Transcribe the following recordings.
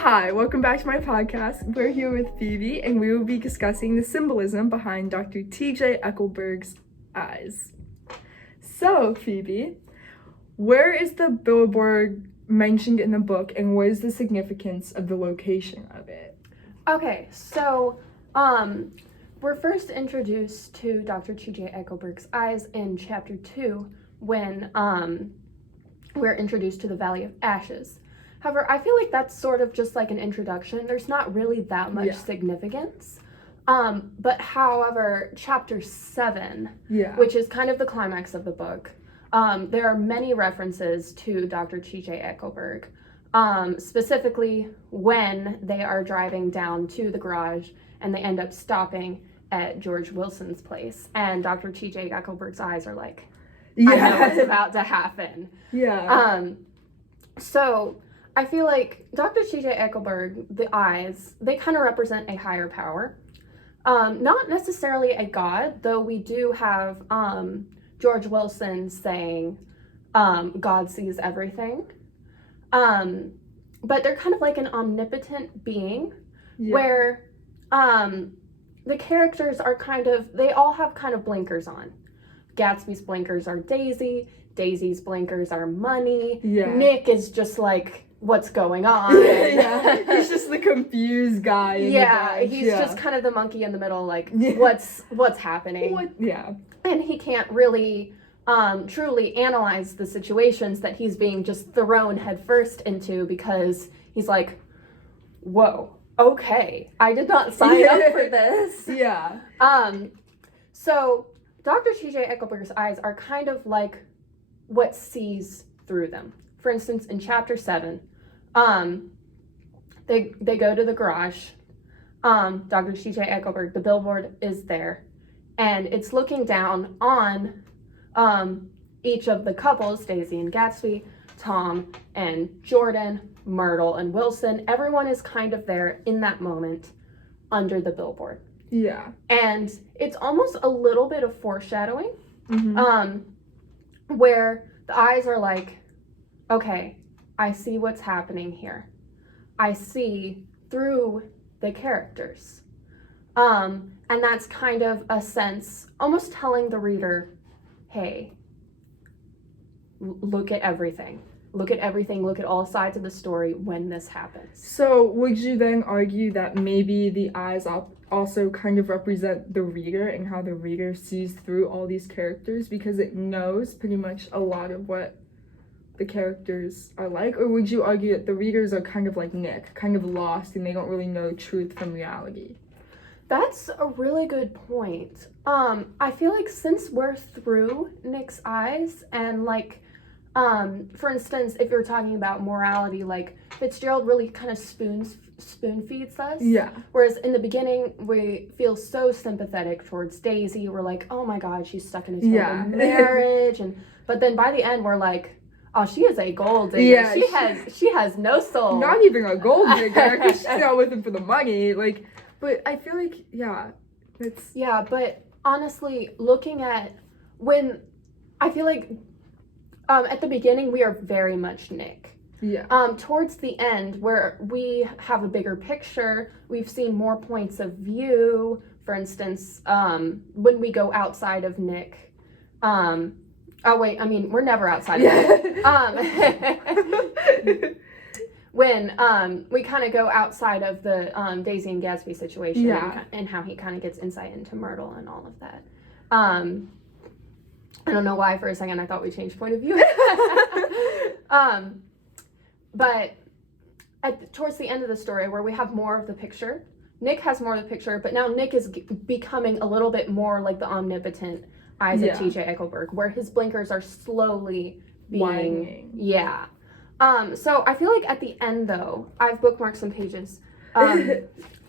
Hi, welcome back to my podcast. We're here with Phoebe, and we will be discussing the symbolism behind Dr. T.J. Eckleburg's eyes. So, Phoebe, where is the billboard mentioned in the book, and what is the significance of the location of it? Okay, so we're first introduced to Dr. T.J. Eckleburg's eyes in chapter 2 when we're introduced to the Valley of Ashes. However, I feel like that's sort of just like an introduction. There's not really that much significance. But however, chapter 7, which is kind of the climax of the book, there are many references to Dr. T.J. Eckleburg, specifically when they are driving down to the garage and they end up stopping at George Wilson's place. And Dr. T.J. Eckleburg's eyes are like, I know what's about to happen. So I feel like Dr. T.J. Eckleburg, the eyes, they kind of represent a higher power. Not necessarily a god, though we do have George Wilson saying God sees everything. But they're kind of like an omnipotent being where the characters are they all have kind of blinkers on. Gatsby's blinkers are Daisy. Daisy's blinkers are money. Nick is just like, what's going on? He's just the confused guy. He's just kind of the monkey in the middle, like, what's happening? And he can't really truly analyze the situations that he's being just thrown headfirst into, because he's like, whoa, okay, I did not sign up for this. So Dr. T.J. Eckleburg's eyes are kind of like what sees through them. For instance, in chapter 7, they go to the garage. Dr. T.J. Eckleburg, the billboard is there, and it's looking down on each of the couples, Daisy and Gatsby, Tom and Jordan, Myrtle and Wilson. Everyone is kind of there in that moment under the billboard. And it's almost a little bit of foreshadowing, where the eyes are like, okay, I see what's happening here. I see through the characters. And that's kind of a sense, almost telling the reader, hey, look at everything. Look at everything. Look at all sides of the story when this happens. So would you then argue that maybe the eyes also kind of represent the reader and how the reader sees through all these characters because it knows pretty much a lot of what the characters are like? Or would you argue that the readers are kind of like Nick, kind of lost and they don't really know truth from reality? That's a really good point. I feel like since we're through Nick's eyes and like, for instance, if you're talking about morality, like Fitzgerald really kind of spoon feeds us. Whereas in the beginning, we feel so sympathetic towards Daisy. We're like, oh my God, she's stuck in a terrible marriage. But then by the end, we're like, oh, she is a gold digger. She has no soul. Not even a gold digger, because she's not with him for the money. Like, but I feel like, it's... Yeah, but honestly, looking at I feel like at the beginning, we are very much Nick. Towards the end, where we have a bigger picture, we've seen more points of view. For instance, when we go outside of Nick, we're never outside of Nick. When we kind of go outside of the Daisy and Gatsby situation and how he kind of gets insight into Myrtle and all of that. I don't know why for a second I thought we changed point of view. But towards the end of the story where we have more of the picture, Nick has more of the picture, but now Nick is becoming a little bit more like the omnipotent eyes of T.J. Eckleburg, where his blinkers are slowly being... So I feel like at the end, though, I've bookmarked some pages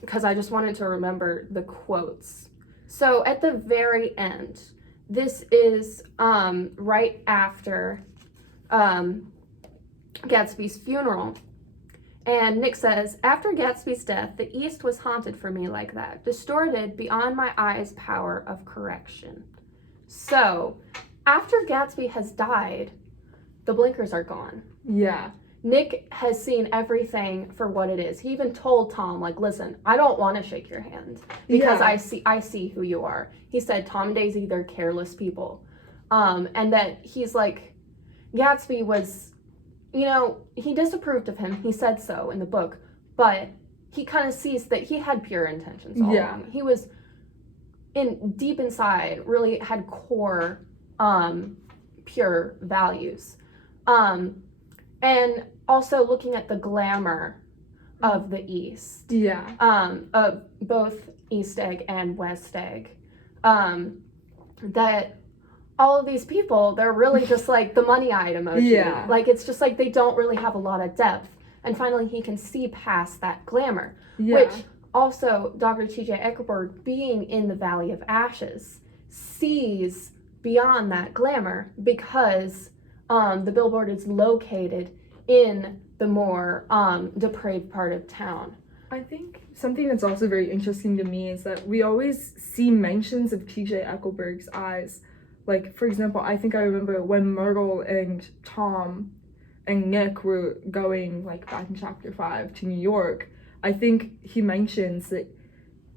because I just wanted to remember the quotes. So at the very end, this is right after Gatsby's funeral. And Nick says, after Gatsby's death, the East was haunted for me like that, distorted beyond my eyes' power of correction. So after Gatsby has died, the blinkers are gone. Yeah. Nick has seen everything for what it is. He even told Tom, like, listen, I don't want to shake your hand because I see who you are. He said Tom and Daisy, they're careless people. And that he's like, Gatsby was, he disapproved of him. He said so in the book, but he kind of sees that he had pure intentions all along. He was deep inside, really had core, pure values. And also looking at the glamour of the East. Of both East Egg and West Egg. That all of these people, they're really just like the money eye emoji. Like, it's just like they don't really have a lot of depth. And finally, he can see past that glamour. Which also, Dr. T.J. Eckleburg, being in the Valley of Ashes, sees beyond that glamour because the billboard is located in the more depraved part of town. I think something that's also very interesting to me is that we always see mentions of T.J. Eckleburg's eyes. Like, for example, I think I remember when Myrtle and Tom and Nick were going, like, back in chapter 5 to New York, I think he mentions that,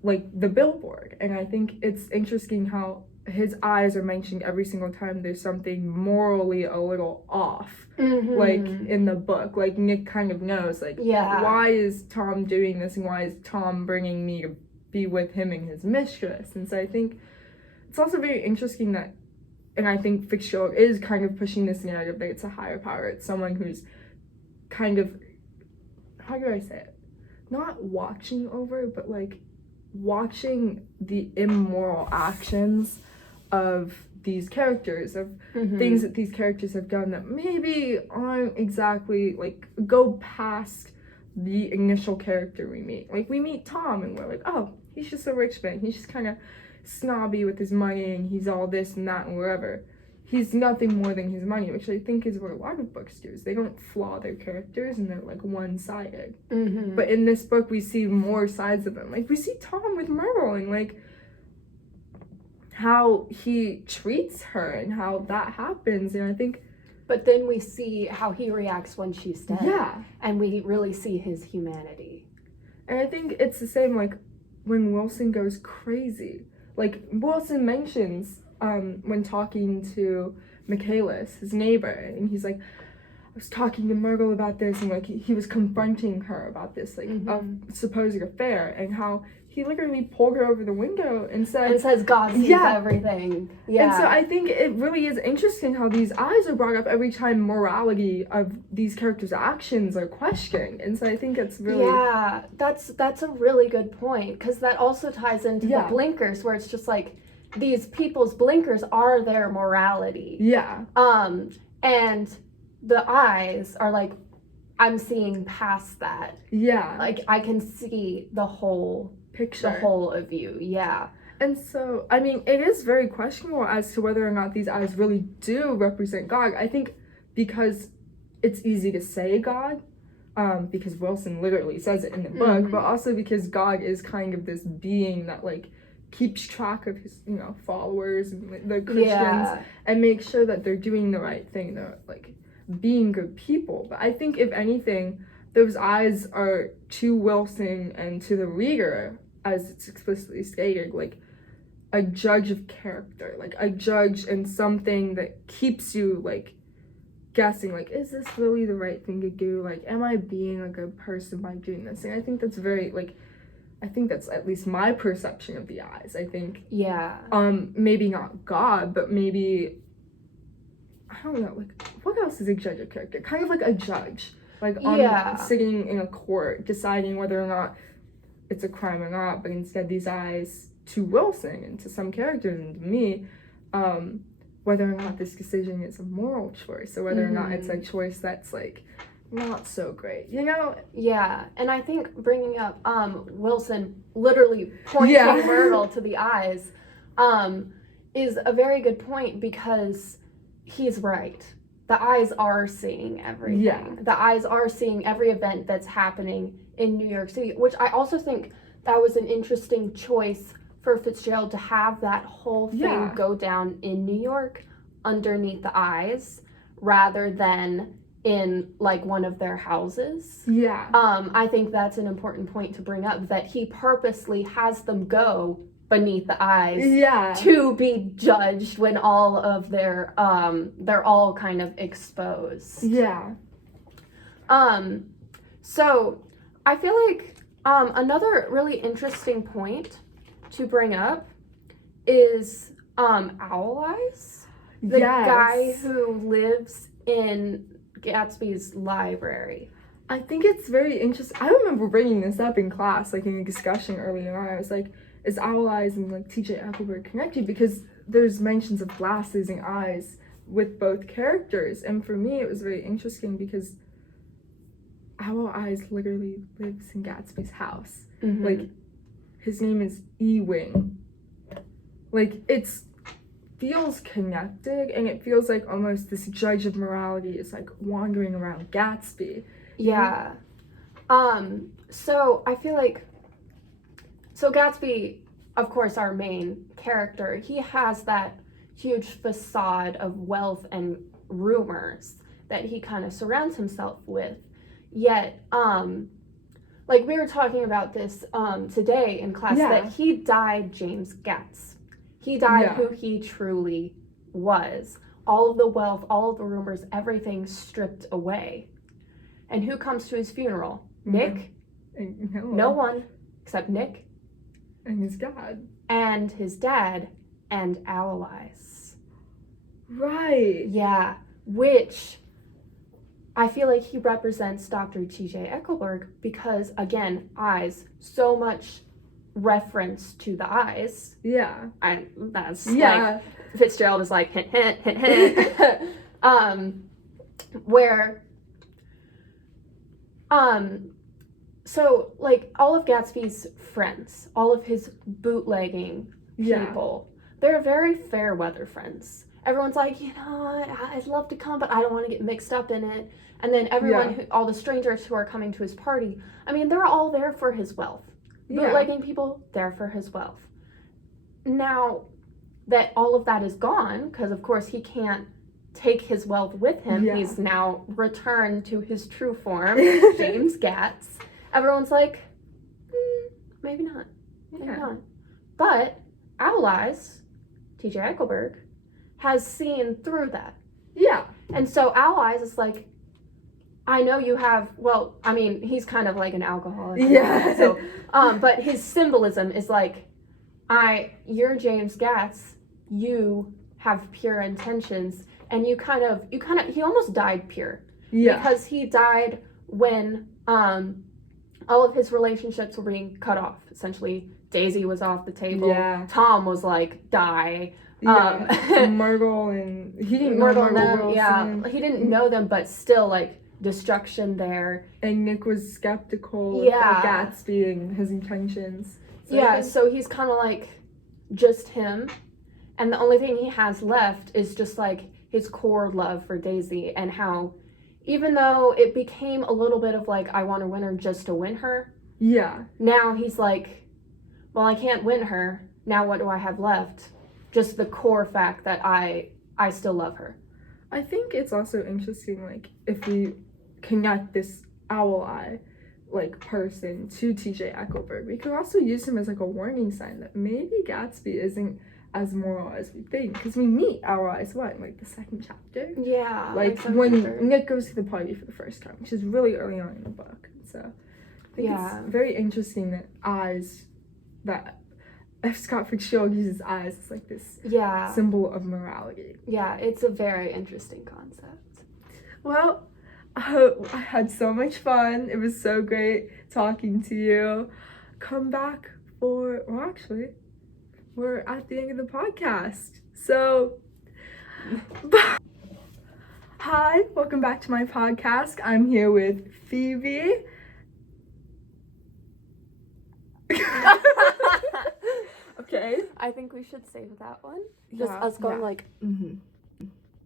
like, the billboard. And I think it's interesting how his eyes are mentioned every single time there's something morally a little off. Like, in the book. Like, Nick kind of knows, like, why is Tom doing this and why is Tom bringing me to be with him and his mistress? And so I think it's also very interesting that, and I think Fitzgerald is kind of pushing this narrative that it's a higher power. It's someone who's kind of, how do I say it? Not watching over, but, like, watching the immoral actions of these characters, of things that these characters have done that maybe aren't exactly, like, go past the initial character we meet. Like, we meet Tom and we're like, oh, he's just a rich man. He's just kind of snobby with his money and he's all this and that and wherever. He's nothing more than his money, which I think is what a lot of books do, is they don't flaw their characters and they're, like, one-sided. But in this book, we see more sides of him. Like, we see Tom with Myrtle and, like, how he treats her and how that happens. And I think... But then we see how he reacts when she's dead. And we really see his humanity. And I think it's the same, like, when Wilson goes crazy. Like, Wilson mentions... when talking to Michaelis, his neighbor, and he's like, I was talking to Myrtle about this, and, like, he was confronting her about this, like, supposed affair, and how he literally pulled her over the window and says, God sees everything. And so I think it really is interesting how these eyes are brought up every time morality of these characters' actions are questioned. And so I think it's really... Yeah, that's a really good point, because that also ties into the blinkers, where it's just like, these people's blinkers are their morality. And the eyes are like, I'm seeing past that. Like, I can see the whole picture, the whole of you. And so, I mean, it is very questionable as to whether or not these eyes really do represent God. I think because it's easy to say God, because Wilson literally says it in the book, but also because God is kind of this being that, like, keeps track of his, followers and the Christians and makes sure that they're doing the right thing. They're, like, being good people. But I think, if anything, those eyes are to Wilson and to the reader, as it's explicitly stated, like, a judge of character. Like, a judge and something that keeps you, like, guessing, like, is this really the right thing to do? Like, am I being a good person by doing this? And I think that's very, like, I think that's at least my perception of the eyes. I think, maybe not God, but maybe, I don't know, like, what else is a judge of character? Kind of like a judge, like, sitting in a court, deciding whether or not it's a crime or not, but instead these eyes to Wilson and to some characters and to me, whether or not this decision is a moral choice, or whether or not it's a choice that's, like, not so great, And I think bringing up Wilson literally pointing Myrtle to the eyes is a very good point, because he's right. The eyes are seeing everything. The eyes are seeing every event that's happening in New York City, which I also think that was an interesting choice for Fitzgerald, to have that whole thing go down in New York underneath the eyes, rather than in like one of their houses. Yeah. I think that's an important point to bring up, that he purposely has them go beneath the eyes Yeah. to be judged when all of their they're all kind of exposed. Yeah. So I feel like another really interesting point to bring up is Owl Eyes, the guy who lives in Gatsby's library. I think it's very interesting. I remember bringing this up in class, like in a discussion earlier on. I was like, is Owl Eyes and like T.J. Eckleburg connected? Because there's mentions of glass losing eyes with both characters. And for me, it was very interesting because Owl Eyes literally lives in Gatsby's house. Mm-hmm. Like, his name is Ewing. Like, it's feels connected, and it feels like almost this judge of morality is like wandering around Gatsby. Yeah. So I feel like, so Gatsby, of course, our main character, he has that huge facade of wealth and rumors that he kind of surrounds himself with. Yet, like we were talking about this today in class, that he died James Gatz. He died who he truly was. All of the wealth, all of the rumors, everything stripped away. And who comes to his funeral? Nick? No one except Nick. And his dad. And his dad and Owl Eyes. Right. Yeah, which I feel like he represents Dr. T.J. Eckleburg because, again, eyes, so much reference to the eyes. Yeah. That's like, Fitzgerald is like, hint, hint, hint, hint. Where, so, like, all of Gatsby's friends, all of his bootlegging people, they're very fair weather friends. Everyone's like, you know, I'd love to come, but I don't want to get mixed up in it. And then everyone, all the strangers who are coming to his party, I mean, they're all there for his wealth. Bootlegging people, there for his wealth. Now that all of that is gone, because of course he can't take his wealth with him, he's now returned to his true form, James Gatz. Everyone's like, maybe not. Maybe not. But Owl Eyes, T.J. Eckleburg, has seen through that. Yeah. And so Owl Eyes is like, I know you have, well, I mean, he's kind of like an alcoholic. Yeah. So, but his symbolism is like, you're James Gatz, you have pure intentions, and he almost died pure. Yeah. Because he died when all of his relationships were being cut off. Essentially, Daisy was off the table. Yeah. Tom was like, die. Myrtle and he didn't know Myrtle. He didn't know them, but still like destruction there. And Nick was skeptical of Gatsby and his intentions. So he's kind of like just him, and the only thing he has left is just like his core love for Daisy, and how even though it became a little bit of like, I want to win her just to win her. Yeah. Now he's like, well, I can't win her. Now what do I have left? Just the core fact that I still love her. I think it's also interesting, like, if we connect this owl eye, like, person to T.J. Eckleburg, we could also use him as, like, a warning sign that maybe Gatsby isn't as moral as we think. Because we meet Owl Eyes, in, like, the second chapter? Yeah. Like when Nick goes to the party for the first time, which is really early on in the book. So, I think it's very interesting that that F. Scott Fitzgerald uses eyes as like this symbol of morality. Yeah, it's a very interesting concept. Well, I had so much fun. It was so great talking to you. Come back we're at the end of the podcast. So, hi, welcome back to my podcast. I'm here with Phoebe. Okay. I think we should save that one. Just us going like,